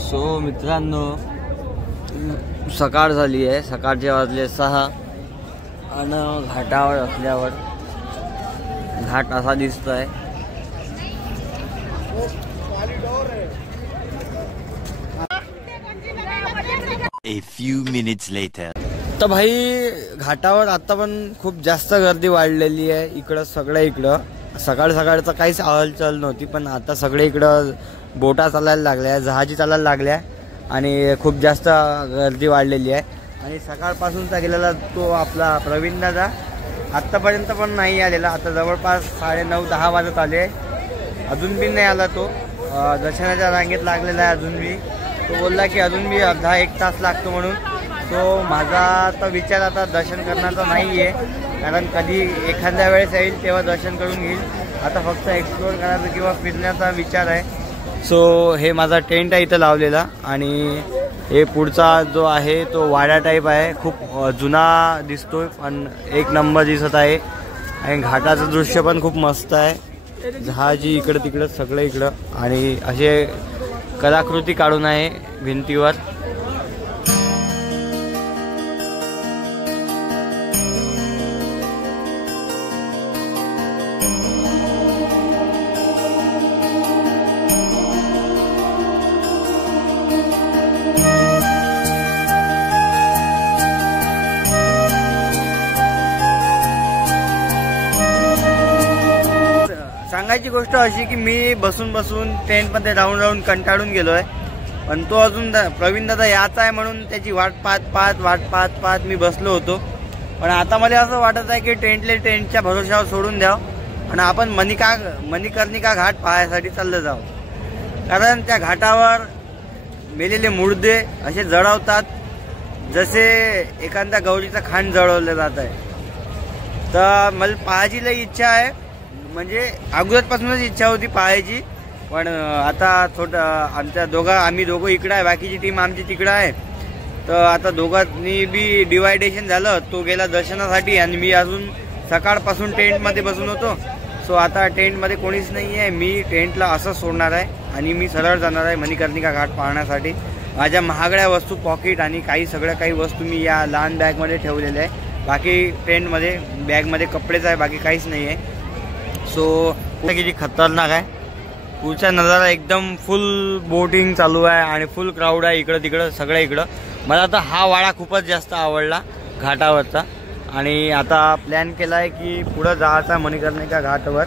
So मित्रांनो, सकाळ झाली आहे, सकाळचे वाजले 6 आणि घाटावर असल्यावर घाट असा दिसतोय। A few minutes later. तर भाई घाटावर आता पण खूप जास्त गर्दी वाढलेली आहे इकडं, सगळ्या इकडं। सकाळ सकाळचं काहीच हलचल नव्हती, पण आता सगळे इकडं बोटा चालायला लागल्या, जहाजी चालायला लागल्या आणि खूप जास्त गर्दी वाढलेली आहे। आणि सकाळपासूनचा गेलेला तो आपला प्रवीण दादा आत्तापर्यंत पण नाही आलेला। आता जवळपास 9:30-10 वाजत आले, अजून बी नाही आला तो। दर्शनाच्या रांगेत लागलेला आहे अजून बी। तो बोलला की अजून बी अर्धा-1 तास लागतो म्हणून। तो माझा तर विचार आता दर्शन करण्याचा नाही आहे, कारण कधी एखाद्या वेळेस येईल तेव्हा दर्शन करून घेईल। आता फक्त एक्सप्लोअर करायचा किंवा फिरण्याचा विचार आहे। सो हे माझा टेंट आहे इथं लावलेला, आणि हे पुढचा जो आहे तो वाडा टाईप आहे, खूप जुना दिसतोय पण एक नंबर दिसत आहे। आणि घाटाचं दृश्य पण खूप मस्त आहे, जहाजी इकडं तिकडं सगळं इकडं, आणि असे कलाकृती काढून आहे भिंतीवर। सांगायची गोष्ट अशी की मी बसून बसून टेंटमध्ये राहून कंटाळून गेलोय, पण तो अजून प्रवीण दादा याचा आहे म्हणून त्याची वाट पाहत मी बसलो होतो। पण आता मला असं वाटत आहे की टेंटच्या भरोशावर सोडून द्यावं आणि आपण मणिकर्णिका घाट पाहायसाठी चाललं जाऊ, कारण त्या घाटावर मेलेले मुर्दे असे जळवतात जसे एखाद्या गौरीचा खांड जळवलं जात आहे। तर मला पाहायची लई इच्छा आहे, म्हणजे अगोदरपासूनच इच्छा होती पाहायची, पण आता आम्ही दोघं इकडं आहे, बाकीची टीम आमची तिकडं आहे। तर आता दोघांनी बी डिवायडेशन झालं, तो गेला दर्शनासाठी आणि मी अजून सकाळपासून टेंटमध्ये बसून होतो। सो आता टेंटमध्ये कोणीच नाही आहे, मी टेंटला असं सोडणार आहे आणि मी सरळ जाणार आहे मणिकर्णिका घाट पाहण्यासाठी। माझ्या महागड्या वस्तू, पॉकेट आणि काही वस्तू मी या लहान बॅगमध्ये ठेवलेल्या आहे, बाकी टेंटमध्ये बॅगमध्ये कपडेच आहे, बाकी काहीच नाही आहे। सो किती खतरनाक आहे, पुढचा नजारा एकदम फुल बोटिंग चालू आहे आणि फुल क्राऊड आहे इकडं तिकडं सगळ्या इकडं। मला आता हा वाडा खूपच जास्त आवडला घाटावरचा, आणि आता प्लॅन केला आहे की पुढं जायचा मणिकर्णिका घाटावर,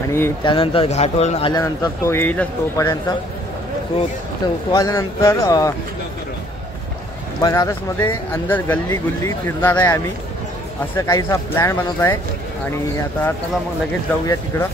आणि त्यानंतर घाटवरून आल्यानंतर तो येईलच, तोपर्यंत तो आल्यानंतर बनारसमध्ये अंदर गल्ली गुल्ली फिरणार आहे आम्ही, असं काहीसा प्लॅन बनवत आहे। आणि आता चला मग लगेच जाऊया तिकडं।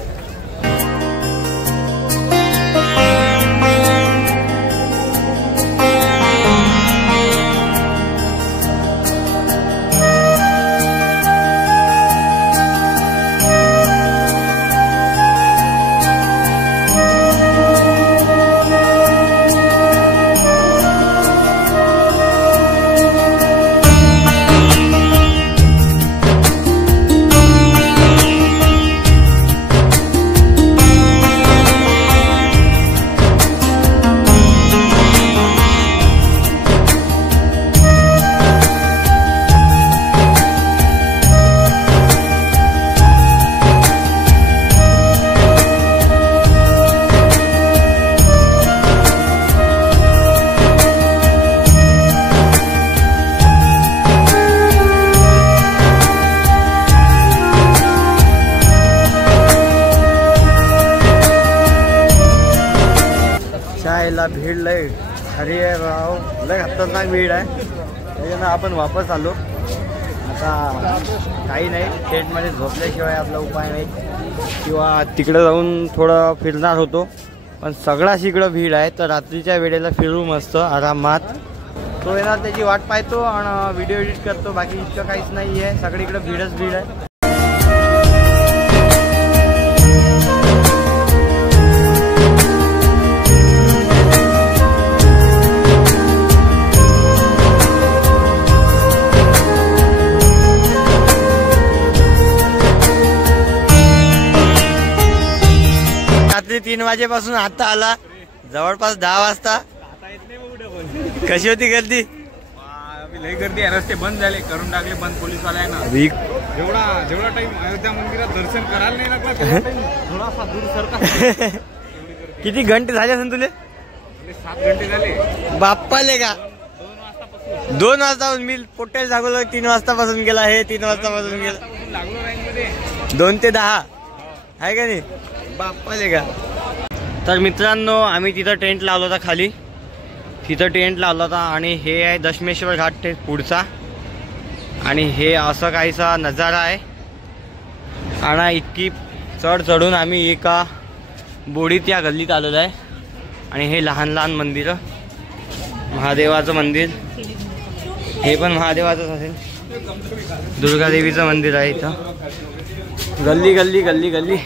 भीड़ लय अरे राव, लय खतरनाक भीड़ आहे, त्याच्यानं आपण वापस आलो। आता काही नाही, टेंटमध्ये झोपल्याशिवाय आपला उपाय नाही, किंवा तिकडे जाऊन थोडं फिरणार होतो, पण सगळाच इकडं भीड आहे। तर रात्रीच्या वेळेला फिरू मस्त आरामात, तो येणार त्याची वाट पाहतो आणि व्हिडिओ एडिट करतो, बाकी इतकं काहीच नाही आहे, सगळीकडे भीडच भीड आहे। रात्री 3 वाजेपासून आता आला, जवळपास 10 वाजता. कशी होती गर्दी? लई गर्दी आहे. रस्ते बंद झाले, करून टाकले बंद पोलीसवाल्यांना. जेवढा टाइम अयोध्या मंदिरात दर्शन करायला नाही लागला थोडासा दूर सरका. किती घंटे झाले असेल तुले? 7 घंटे झाले. बाप्पाले का? 2 वाजता मी पोट्याला जागवलं. 3 वाजतापासून गेला. हे 3 वाजतापासून गेला. लागलो लाईनमध्ये 2 ते 10 आहे का नाही? बाप्पाले का? तर मित्रांनो, आम्ही तिथं टेंट लावला होता खाली. तिथं टेंट लावला होता आणि हे आहे दशमेश्वर घाट ते पुढचा. आणि हे असं काहीसा नजारा आहे. आणि इतकी चढून आम्ही एका बोडीत या गल्लीत आलेलो आहे. आणि हे लहान लहान मंदिरं, महादेवाचं मंदिर, हे पण महादेवाचंच असेल. दुर्गादेवीचं मंदिर आहे इथं. गल्ली गल्ली गल्ली गल्ली,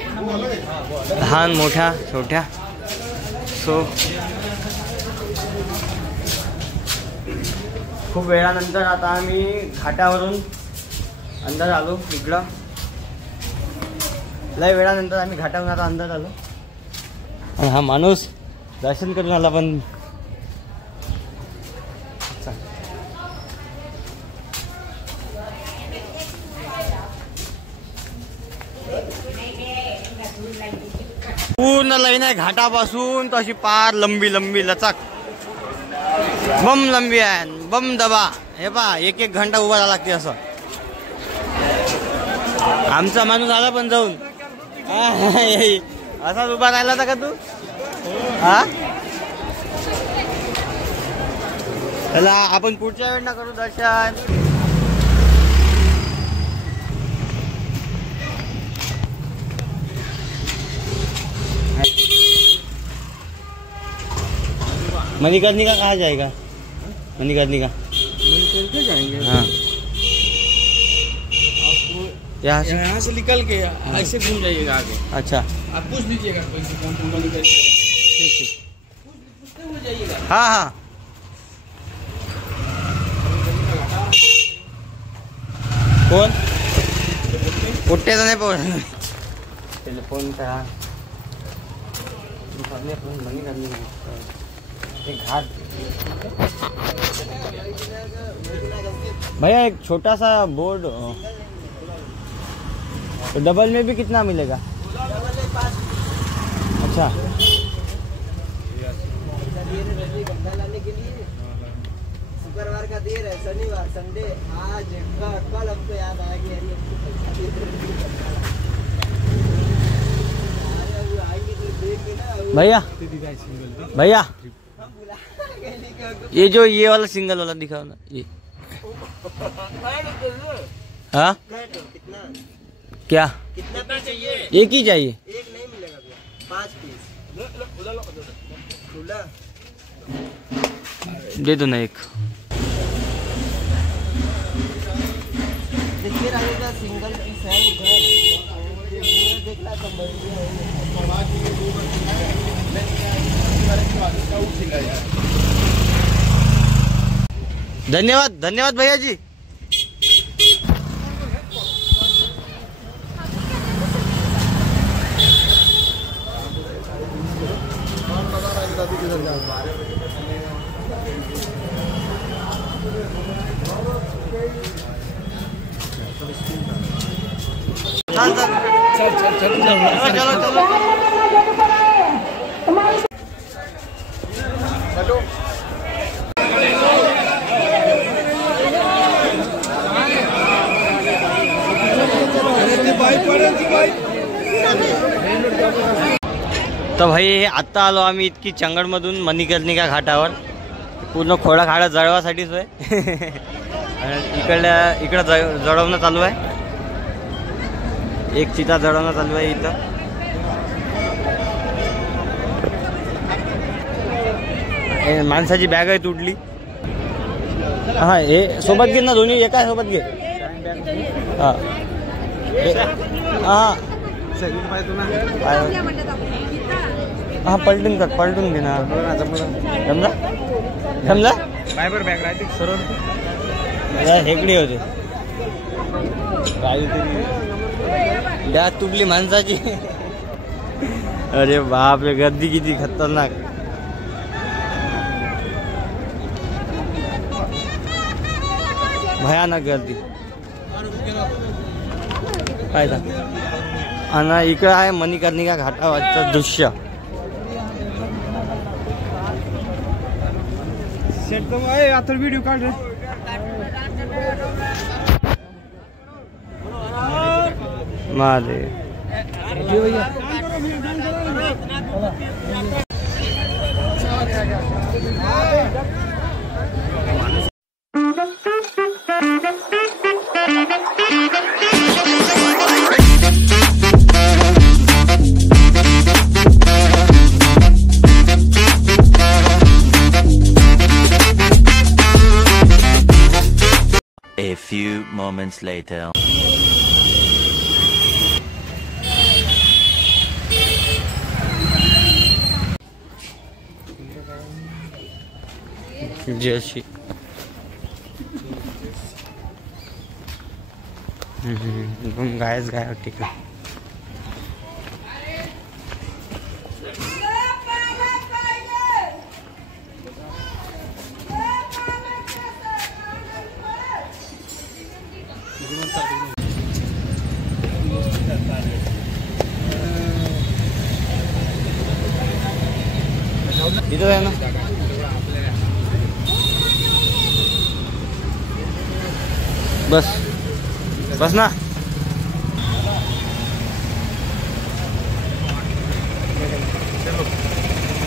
लहान मोठ्या छोट्या. सो खूप वेळानंतर आता आम्ही घाटावरून अंदर आलो. इकडं लय वेळानंतर आम्ही घाटावरून आता अंदर आलो. आणि हा माणूस दर्शन करून आला. पण पूर्ण लाईन आहे घाटापासून तशी पार लंबी लंबी लचक बम लंबी आहे. बम दबा. हे पा 1-1 घंटा उभा राहावं लागते. असं आमचा माणूस आला पण जाऊन असाच उभा राहिला होता का तू? हा, चला आपण पुढच्या वेळेला करू दर्शन. मणिकर्णिका कहाँ जाएगा? मणिकर्णिका जाएंगे. हाँ, यहाँ से निकल के ऐसे घूम जाइएगा आगे. अच्छा, आप पूछ लीजिएगा पैसे कौन निकल. ठीक. हाँ हाँ. कौन पुट्टे तो नहीं पकड़. टेलीफोन का घाट. भैया एक छोटा सा बोर्ड, तो डबल में भी कितना मिलेगा? अच्छा, शुक्रवार का देर है, शनिवार संडे आज कल हमको याद आ गया. भैया भैया ये जो ये वाला सिंगल वाला दिखाओ ना. ये हाँ क्या? कितना पीस चाहिए? एक ही चाहिए. एक नहीं मिलेगा भैया, 5 पीस. खुला दे दो ना एक. देखिए रहेगा सिंगल पीस है उधर. देखना धन्यवाद धन्यवाद भैया जी. तर भाई आता आलो आम्ही इतकी चंगडमधून मणिकर्णिका घाटावर. पूर्ण खोडा खाडा जळवासाठीच आहे. इकडं जळवणं चालू आहे. एक चिता जळवणं चालू आहे इथं. माणसाची बॅग आहे तुटली. हा हे सोबत घे ना, दोन्ही एका सोबत घे. हा हा हा पलटून कर, पलटून घे ना. समजा समजा फायबर बॅग राहते सरळ. हेकडी होते काहीतरी. बॅग तुटली माणसाची. अरे बापरे, गर्दी किती खतरनाक. भयानक गर्दी पाहिजे. आणि इकडं आहे मणिकर्णिका घाटावरचं दृश्य. आता व्हिडिओ काढ रे. माझे A few moments later. जशी गायच गाय ठिकाण. इथं आहे ना. बस बस ना.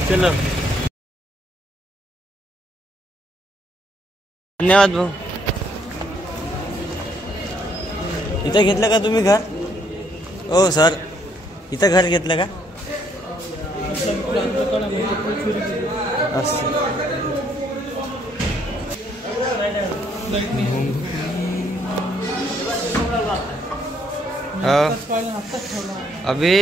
चलो धन्यवाद भाऊ. इथं घेतलं का तुम्ही घर? हो सर, इथं घर घेतलं का? असं अभी